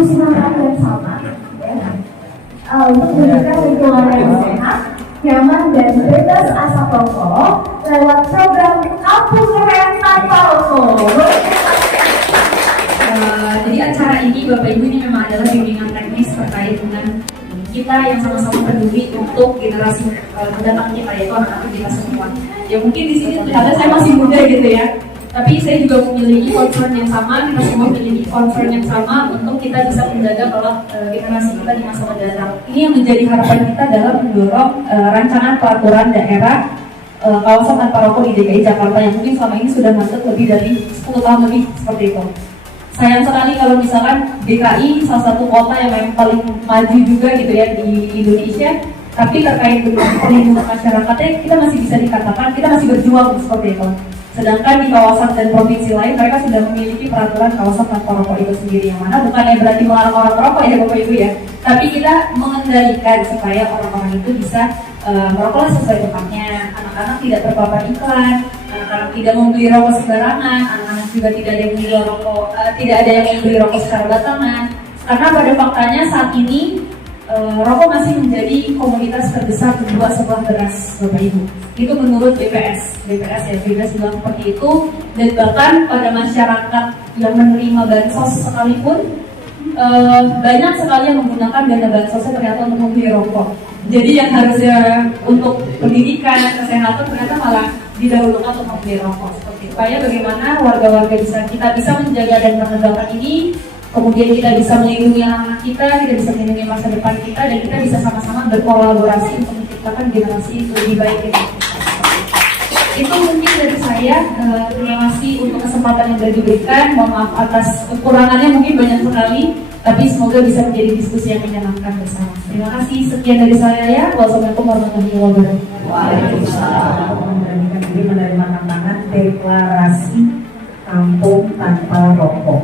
semangat yang sama untuk menjaga lingkungan yang sehat, nyaman dan bebas asap rokok lewat program Kampung Keren Tanpa Rokok. Jadi acara ini Bapak Ibu ini memang adalah bimbingan teknis terkait dengan kita yang sama-sama peduli untuk generasi mendatang kita, yaitu anak-anak kita semua. Ya mungkin di sini ternyata saya masih muda gitu ya, tapi saya juga memiliki concern yang sama, kita semua memiliki concern yang sama untuk kita bisa menjaga kelak generasi kita di masa mendatang. Ini yang menjadi harapan kita dalam mendorong rancangan peraturan daerah kawasan tanpa rokok di DKI Jakarta yang mungkin selama ini sudah mandek lebih dari 10 tahun lebih seperti itu. Sayang sekali kalau misalkan DKI salah satu kota yang memang paling maju juga gitu ya di Indonesia, tapi terkait dengan perlindungan masyarakatnya kita masih bisa dikatakan kita masih berjuang seperti itu. Sedangkan di kawasan dan provinsi lain mereka sudah memiliki peraturan kawasan tanpa rokok itu sendiri, yang mana bukannya berarti melarang orang merokok ya Bapak Ibu ya, tapi kita mengendalikan supaya orang-orang itu bisa merokok sesuai tempatnya, anak-anak tidak terpapar iklan, anak-anak tidak membeli rokok sembarangan, anak-anak juga tidak ada yang membeli rokok, tidak ada yang membeli rokok secara batangan. Karena pada faktanya saat ini rokok masih menjadi komoditas terbesar kedua setelah beras, Bapak Ibu. Itu menurut BPS bilang seperti itu. Dan bahkan pada masyarakat yang menerima bansos sekalipun banyak sekali yang menggunakan dana bansosnya ternyata untuk membeli rokok. Jadi yang harusnya untuk pendidikan, kesehatan ternyata malah didahulukan untuk membeli rokok seperti itu. Supaya bagaimana warga-warga kita bisa menjaga dan menegakkan ini, kemudian kita bisa melindungi anak kita bisa melindungi masa depan kita, dan kita bisa sama-sama berkolaborasi untuk menciptakan generasi lebih baik ini. Itu mungkin dari saya. Terima kasih untuk kesempatan yang sudah diberikan. Mohon maaf atas kekurangannya, mungkin banyak sekali, tapi semoga bisa menjadi diskusi yang menyenangkan bersama. Terima kasih, sekian dari saya ya. Wassalamualaikum warahmatullahi wabarakatuh. Waalaikumsalam. Memberanikan diri menerima tantangan deklarasi kampung tanpa rokok.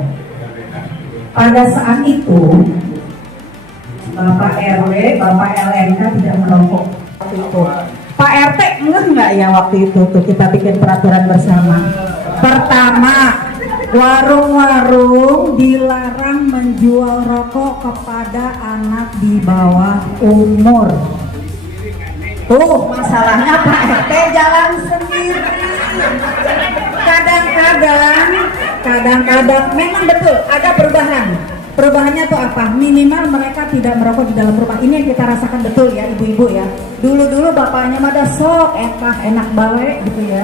Pada saat itu Bapak RW, Bapak LNK tidak merokok waktu itu. Pak RT nggak ya waktu itu tuh kita bikin peraturan bersama. Pertama, warung-warung dilarang menjual rokok kepada anak di bawah umur. Tuh masalahnya Pak RT jalan sendiri. Kadang-kadang memang betul ada perubahan. Perubahannya tuh apa? Minimal mereka tidak merokok di dalam rumah. Ini yang kita rasakan betul ya ibu-ibu ya. Dulu bapaknya mah sok enak baik gitu ya.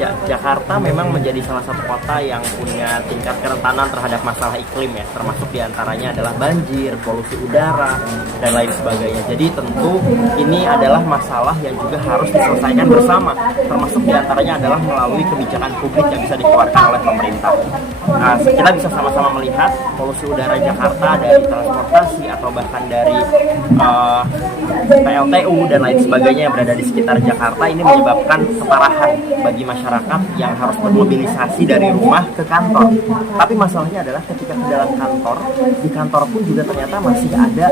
Ya, Jakarta memang menjadi salah satu kota yang punya tingkat kerentanan terhadap masalah iklim ya, termasuk diantaranya adalah banjir, polusi udara, dan lain sebagainya. Jadi tentu ini adalah masalah yang juga harus diselesaikan bersama, termasuk diantaranya adalah melalui kebijakan publik yang bisa dikeluarkan oleh pemerintah. Nah, kita bisa sama-sama melihat polusi udara Jakarta dari transportasi atau bahkan dari PLTU dan lain sebagainya yang berada di sekitar Jakarta ini menyebabkan keparahan bagi masyarakat yang harus bermobilisasi dari rumah ke kantor. Tapi masalahnya adalah ketika ke dalam kantor, di kantor pun juga ternyata masih ada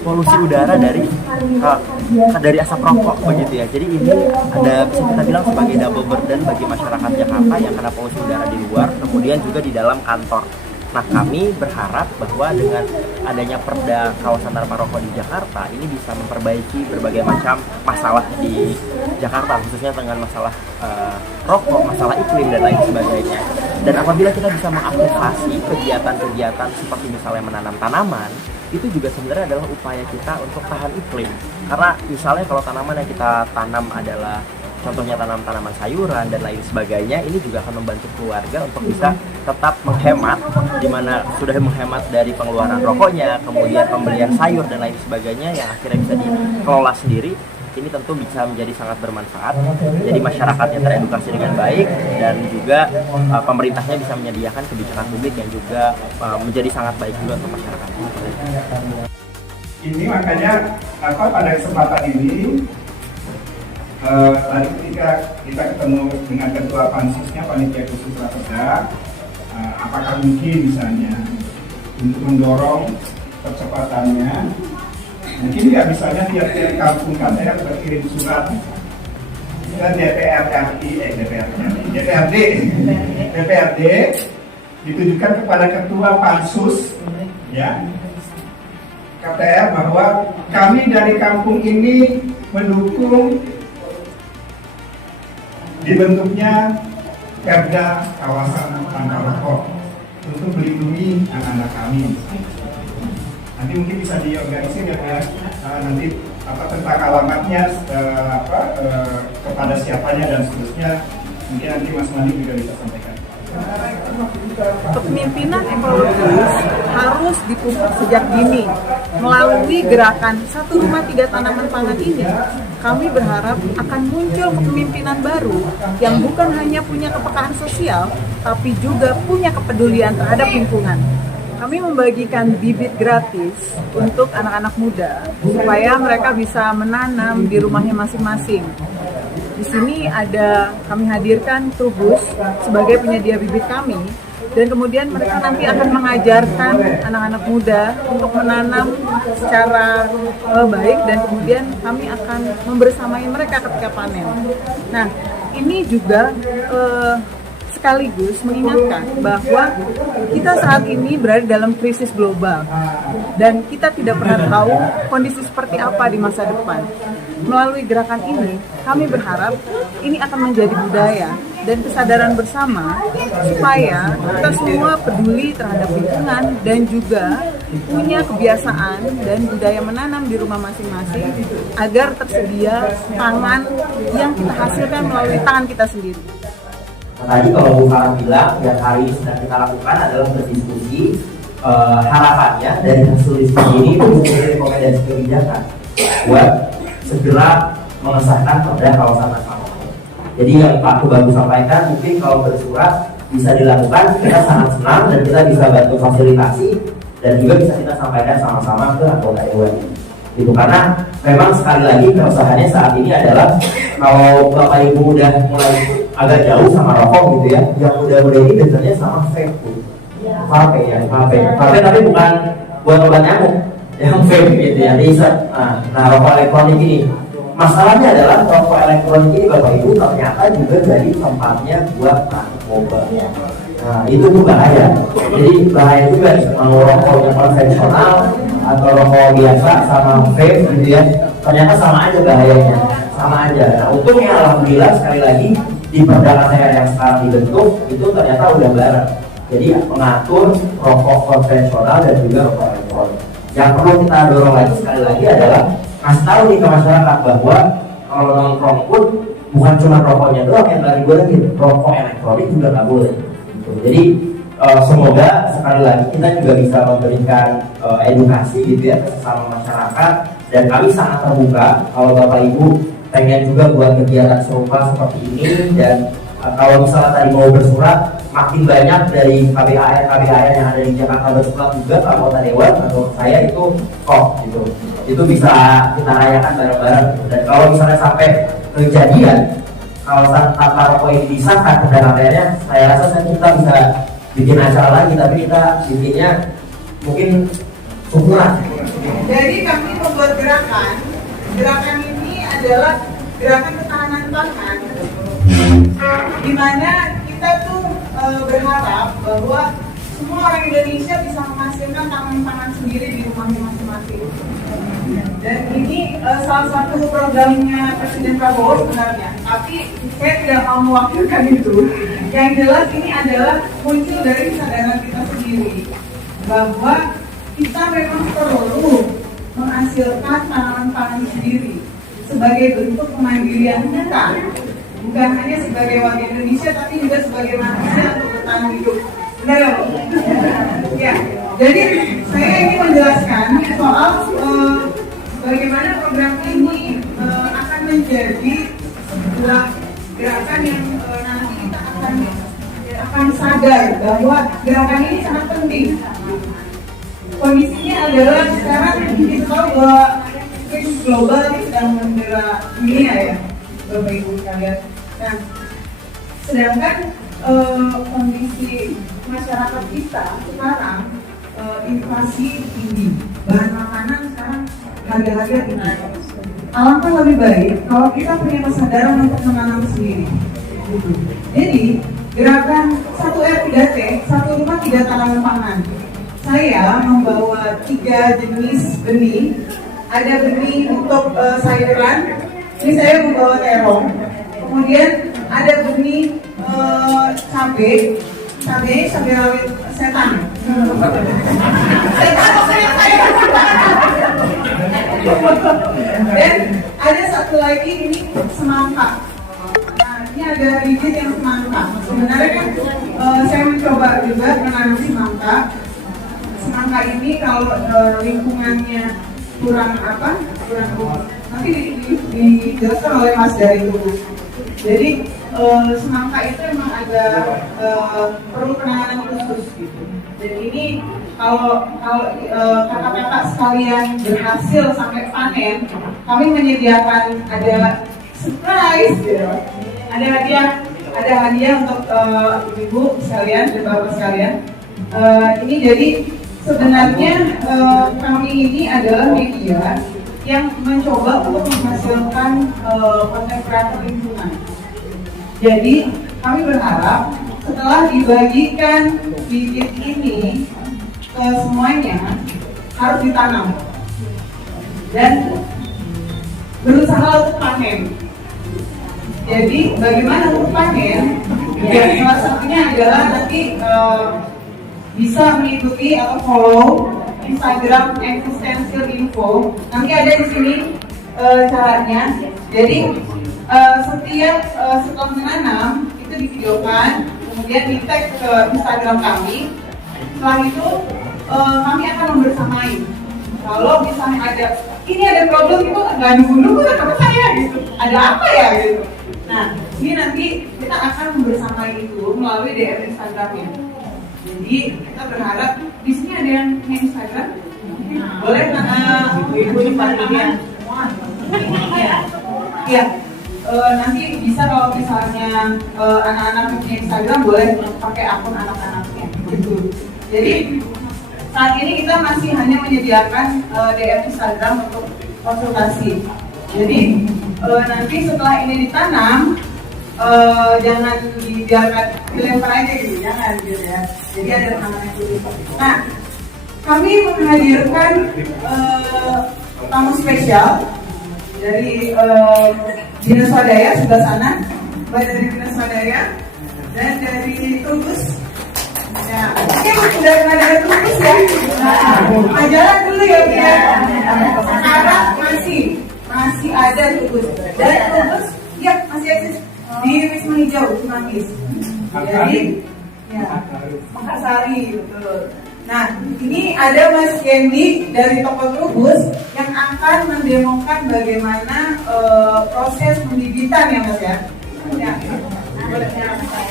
polusi udara dari asap rokok begitu ya. Jadi ini ada bisa kita bilang sebagai double burden bagi masyarakat Jakarta yang kena polusi udara di luar, kemudian juga di dalam kantor. Nah, kami berharap bahwa dengan adanya perda kawasan tanpa rokok di Jakarta ini bisa memperbaiki berbagai macam masalah di Jakarta, khususnya dengan masalah rokok, masalah iklim dan lain sebagainya. Dan apabila kita bisa mengaktifasi kegiatan-kegiatan seperti misalnya menanam tanaman, itu juga sebenarnya adalah upaya kita untuk tahan iklim. Karena misalnya kalau tanaman yang kita tanam adalah contohnya tanaman sayuran dan lain sebagainya, ini juga akan membantu keluarga untuk bisa tetap menghemat, di mana sudah menghemat dari pengeluaran rokoknya, kemudian pembelian sayur dan lain sebagainya yang akhirnya bisa dikelola sendiri. Ini tentu bisa menjadi sangat bermanfaat. Jadi masyarakatnya teredukasi dengan baik, dan juga pemerintahnya bisa menyediakan kebijakan publik yang juga menjadi sangat baik juga untuk masyarakat. Ini makanya pada kesempatan ini tadi ketika kita ketemu dengan ketua pansusnya, panitia khusus Raperda, apakah mungkin misalnya untuk mendorong percepatannya, mungkin nggak misalnya tiap-tiap kampung katanya berkirim surat ke DPRD ditujukan kepada ketua pansus ya, KTR, bahwa kami dari kampung ini mendukung dibentuknya Perda kawasan tanpa rokok untuk melindungi anak-anak kami. Nanti mungkin bisa diorganisir ya, nanti tentang alamatnya, kepada siapanya dan seterusnya, mungkin nanti Mas Mandi juga bisa sampaikan. Kepemimpinan ekologis harus dipupuk sejak dini. Melalui gerakan Satu Rumah Tiga Tanaman Pangan ini, kami berharap akan muncul kepemimpinan baru yang bukan hanya punya kepekaan sosial, tapi juga punya kepedulian terhadap lingkungan. Kami membagikan bibit gratis untuk anak-anak muda supaya mereka bisa menanam di rumahnya masing-masing. Di sini kami hadirkan Trubus sebagai penyedia bibit kami, dan kemudian mereka nanti akan mengajarkan anak-anak muda untuk menanam secara baik, dan kemudian kami akan membersamai mereka ketika panen. Nah, ini juga sekaligus mengingatkan bahwa kita saat ini berada dalam krisis global dan kita tidak pernah tahu kondisi seperti apa di masa depan. Melalui gerakan ini, kami berharap ini akan menjadi budaya dan kesadaran bersama supaya kita semua peduli terhadap lingkungan dan juga punya kebiasaan dan budaya menanam di rumah masing-masing agar tersedia pangan yang kita hasilkan melalui tangan kita sendiri. Tadi kalau Bu Farah bilang yang hari ini sedang kita lakukan adalah berdiskusi, harapannya dari hasil diskusi ini menjadi rekomendasi kebijakan buat segera mengesahkan perda kawasan tanpa rokok. Jadi yang Pak baru sampaikan mungkin kalau bersurat bisa dilakukan, kita sangat senang dan kita bisa bantu fasilitasi dan juga bisa kita sampaikan sama-sama ke anggota dewan. Itu karena memang sekali lagi keresahannya saat ini adalah kalau Bapak Ibu udah mulai agak jauh sama rokok gitu ya, yang muda-muda ini biasanya sama vape, vape tapi bukan buat obat nyamuk, yang vape gitu ya, riset. Nah, rokok elektronik ini masalahnya adalah rokok elektronik ini Bapak Ibu ternyata juga jadi tempatnya buat narkoba. Nah, itu tuh bahaya. Jadi bahaya juga mau rokok yang konvensional atau rokok biasa sama vape gitu ya, ternyata sama aja bahayanya, sama aja. Nah, untungnya alhamdulillah sekali lagi di Perda KTR yang sekarang dibentuk itu ternyata udah bareng. Jadi mengatur rokok konvensional dan juga rokok elektronik. Yang perlu kita dorong lagi sekali lagi adalah kasih tahu nih ke masyarakat bahwa kalau nongkrong pun bukan cuma rokoknya doang yang nggak dibolehin, rokok elektronik juga nggak boleh. Jadi semoga sekali lagi kita juga bisa memberikan edukasi gitu ya ke sesama masyarakat, dan kami sangat terbuka kalau Bapak Ibu pengen juga buat kegiatan serupa seperti ini. Dan kalau misalnya tadi mau bersurat, makin banyak dari KBHR yang ada di Jakarta bersurat juga ke anggota dewan atau saya itu kok gitu, itu bisa kita rayakan bareng-bareng. Dan kalau misalnya sampai kejadian kawasan tanpa rokok ini disahkan kebenarannya, saya rasa kita bisa bikin acara lagi, tapi kita bikinnya mungkin syukuran. Jadi kami membuat gerakan ini adalah gerakan ketahanan pangan, di mana kita tuh berharap bahwa semua orang Indonesia bisa menghasilkan pangan sendiri di rumahnya masing-masing. Dan ini salah satu programnya Presiden Prabowo sebenarnya, tapi saya tidak mau mewakilkan itu. Yang jelas ini adalah muncul dari kesadaran kita sendiri bahwa kita memang perlu menghasilkan tanaman pangan sendiri sebagai bentuk kemandirian kita, bukan hanya sebagai warga Indonesia tapi juga sebagai manusia untuk bertahan hidup. Benar ya, Bu? Ya. Jadi saya ingin menjelaskan soal bagaimana program ini akan menjadi sebuah gerakan yang nanti kita akan sadar bahwa gerakan ini sangat penting. Kondisinya adalah sekarang kita tahu bahwa krisis global sedang mendera dunia ya, Bapak Ibu sekalian. Nah, sedangkan kondisi masyarakat kita sekarang inflasi tinggi, bahan makanan sekarang harga-harga tinggi. Alangkah lebih baik kalau kita punya kesadaran untuk menanam sendiri. Jadi gerakan 1R3T, 1 Rumah 3 Tanaman Pangan, saya membawa 3 jenis benih. Ada benih untuk sayuran, ini saya membawa terong. Kemudian ada benih cabai rawit setan. Dan ada satu lagi ini semangka. Nah, ini ada bibit yang semangka. Sebenarnya kan saya mencoba juga menanam semangka. Semangka ini kalau lingkungannya kurang nanti dijelaskan oleh Mas dari lingkungan. Jadi semangka itu memang ada perlu penanganan khusus gitu. Dan ini kalau kakak-kakak sekalian berhasil sampai panen, kami menyediakan ada surprise gitu. Ada hadiah untuk ibu sekalian dan bapak sekalian. Ini jadi sebenarnya kami ini adalah media yang mencoba untuk menghasilkan konten kreator lingkungan. Jadi kami berharap setelah dibagikan bibit ini ke semuanya harus ditanam dan berusaha untuk panen. Jadi bagaimana untuk panen? Ya, salah satunya adalah nanti bisa mengikuti atau follow Instagram Existential Info. Nanti ada di sini caranya. Jadi setiap setelah menanam itu divideokan, kemudian di tag ke Instagram kami. Setelah itu kami akan membersamai. Kalau misalnya ini ada problem itu nggak dulu kenapa saya gitu, ada apa ya gitu. Nah ini nanti kita akan membersamai itu melalui DM Instagramnya. Jadi kita berharap di sini ada yang punya Instagram, boleh ibu tangan. Iya. Nanti bisa kalau misalnya anak-anak punya Instagram boleh pakai akun anak-anaknya gitu. Jadi saat ini kita masih hanya menyediakan DM Instagram untuk konsultasi. Jadi nanti setelah ini ditanam jangan dibiarkan dilempar aja gitu, jangan gitu ya. Jadi ada tangannya dulu. Nah, kami menghadirkan tamu spesial dari Dinas Swadaya sebelah sana, baik dari Dinas Swadaya dan dari Tugus. Ya, mungkin udah pernah dari Tugus ya. Majalah dulu ya biar. Sekarang masih ada Tugus. Dan Tugus, ya masih eksis di Wisma Hijau, Cimanggis. Jadi, ya, Makassari, betul. Nah, ini ada Mas Yendi dari Toko Trubus yang akan mendemokan bagaimana proses pembibitan ya Mas ya. Ya.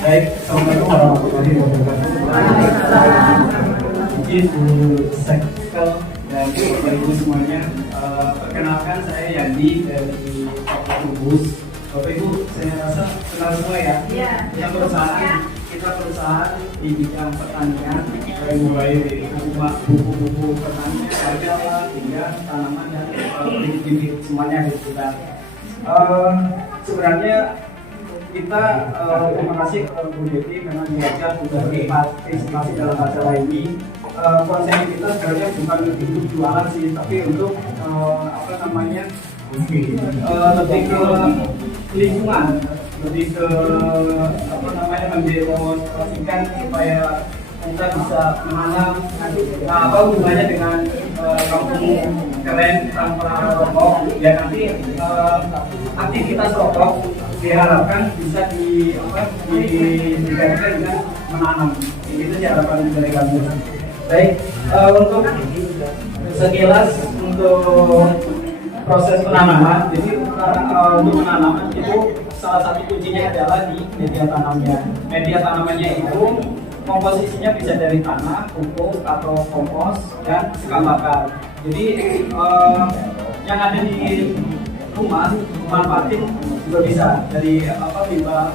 Baik, assalamualaikum warahmatullahi wabarakatuh. Mungkin Sekkel dan Bapak Ibu semuanya, perkenalkan saya Yandi dari Toko Trubus. Bapak Ibu, saya rasa kenal semua ya. Kita perusahaan di bidang pertanian, mulai dari buku-buku pertanian, majalah, hingga tanaman dan bibit semuanya di kita. Sebenarnya kita terima kasih kepada Bu Deti karena diajak juga berpartisipasi dalam acara ini. Konsep kita sebenarnya bukan untuk jualan sih, tapi untuk lebih ke lingkungan, lebih ke mendemonstrasikan supaya kita bisa menanam apa hubungannya dengan kampung keren tanpa rokok. Ya nanti aktivitas rokok diharapkan bisa digantikan dengan menanam. Itu sih harapan dari kami. Baik, untuk sekilas untuk proses penanaman. Jadi untuk penanaman itu salah satu kuncinya adalah di media tanamnya. Media tanamannya itu komposisinya bisa dari tanah, pupuk atau kompos dan sekam bakar. Jadi yang ada di rumah manfaatin juga bisa dari limbah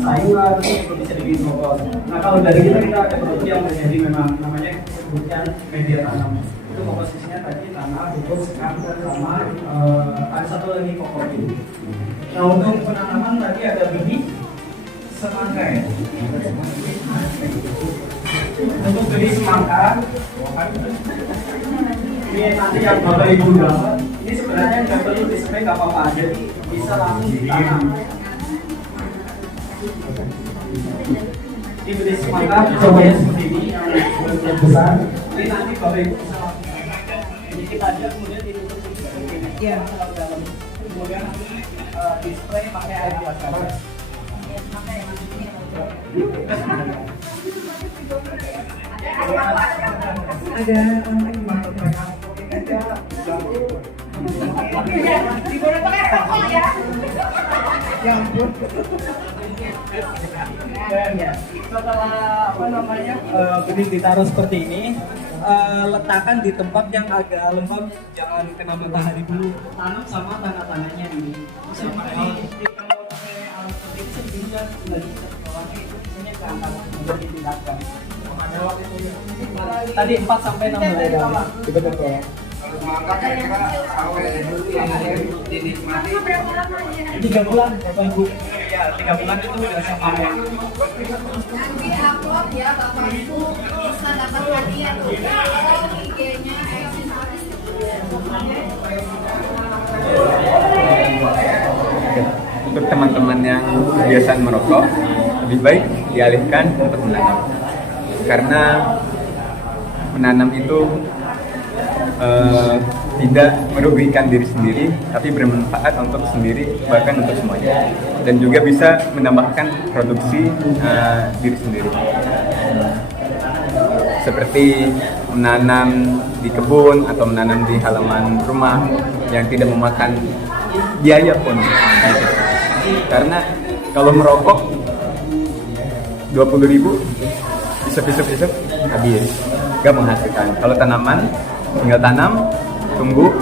sayuran itu bisa dibikin kompos. Nah kalau dari kita ada produk yang menjadi memang namanya sebutkan media tanam. Itu komposisinya tadi tanah, pupuk, sekam sama ada satu lagi kokopi. Nah untuk penanaman tadi ada bibit semangka ya. untuk beli semangka. Ini nanti yang Bapak Ibu dapat, ini sebenarnya nggak perlu display nggak apa-apa, jadi bisa langsung ditanam. Ini beli semangka, coba seperti ini yang besar. Ini nanti Bapak Ibu bisa langsung ini kita aja kemudian ditutup seperti ini. Iya. Kemudian nanti display pakai air biasa. Ada Setelah apa namanya benih ditaruh seperti ini, letakkan di tempat yang agak lembab, jangan kena matahari dulu. Tanam sama tanah-tanahnya ini. Kalau pakai alat seperti ini sebelumnya sudah bisa dikelola, ini ke angka untuk dipindahkan. Tadi 4 sampai 6 bulan. Betul. dinikmati 3 bulan, Bapak Ibu. Ya, 3 bulan itu sudah siap panen. Nanti upload ya Bapak Ibu, bisa dapat hadiah tuh. IG-nya Untuk teman-teman yang kebiasaan merokok, lebih baik dialihkan untuk menanam. Karena menanam itu tidak merugikan diri sendiri, tapi bermanfaat untuk sendiri, bahkan untuk semuanya. Dan juga bisa menambahkan produksi diri sendiri. Seperti menanam di kebun atau menanam di halaman rumah yang tidak memakan biaya pun. Karena kalau merokok 20.000 isep habis, gak menghasilkan. Kalau tanaman tinggal tanam, tunggu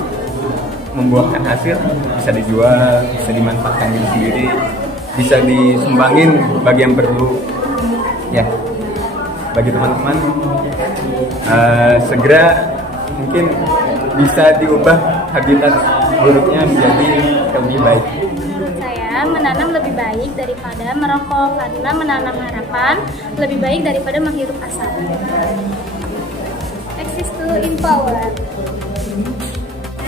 membuahkan hasil, bisa dijual, bisa dimanfaatkan diri sendiri, bisa disumbangin bagi yang perlu. Ya, bagi teman-teman segera mungkin bisa diubah habitat buruknya menjadi lebih baik. Saya menanam lebih baik daripada merokok, karena menanam harapan lebih baik daripada menghirup asap. Exist to empower.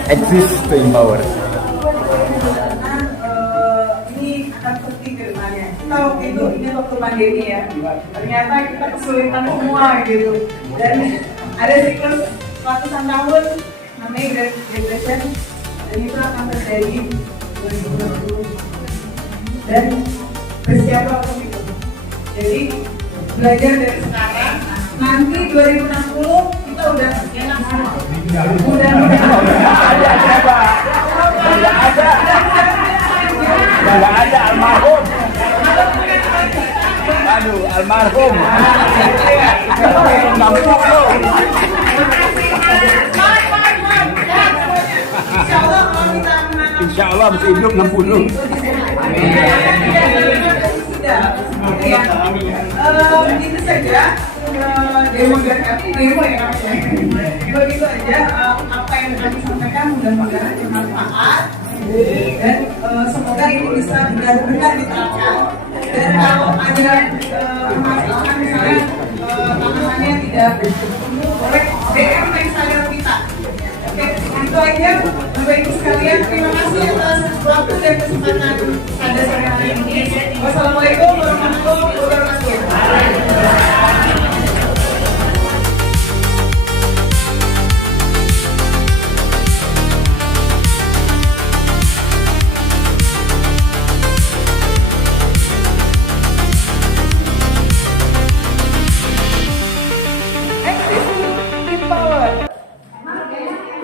Exist to empower. Ini akan penting ke depannya. Kita waktu itu, ini waktu pandemi ya, ternyata kita kesulitan semua gitu. Dan ada siklus ratusan tahun namanya Great Depression, dan itu akan terjadi 2020. Dan bersiaplah untuk itu. Jadi belajar dari sekarang, nanti 2060 kita udah enak semua. Udah ada almarhum. Aduh, almarhum. Insya Allah masih hidup 60. Itu saja demo dari kami, demo ya namanya. Begitu aja apa yang kami sampaikan, mudah-mudahan bermanfaat dan semoga ini bisa benar-benar diterapkan. Dan kalau ada permasalahan misalnya tanamannya tidak boleh DM ke Instagram kita. Oke, itu aja Bapak Ibu sekalian. Terima kasih atas waktu dan kesempatan pada sore hari ini. Wassalamualaikum warahmatullahi wabarakatuh.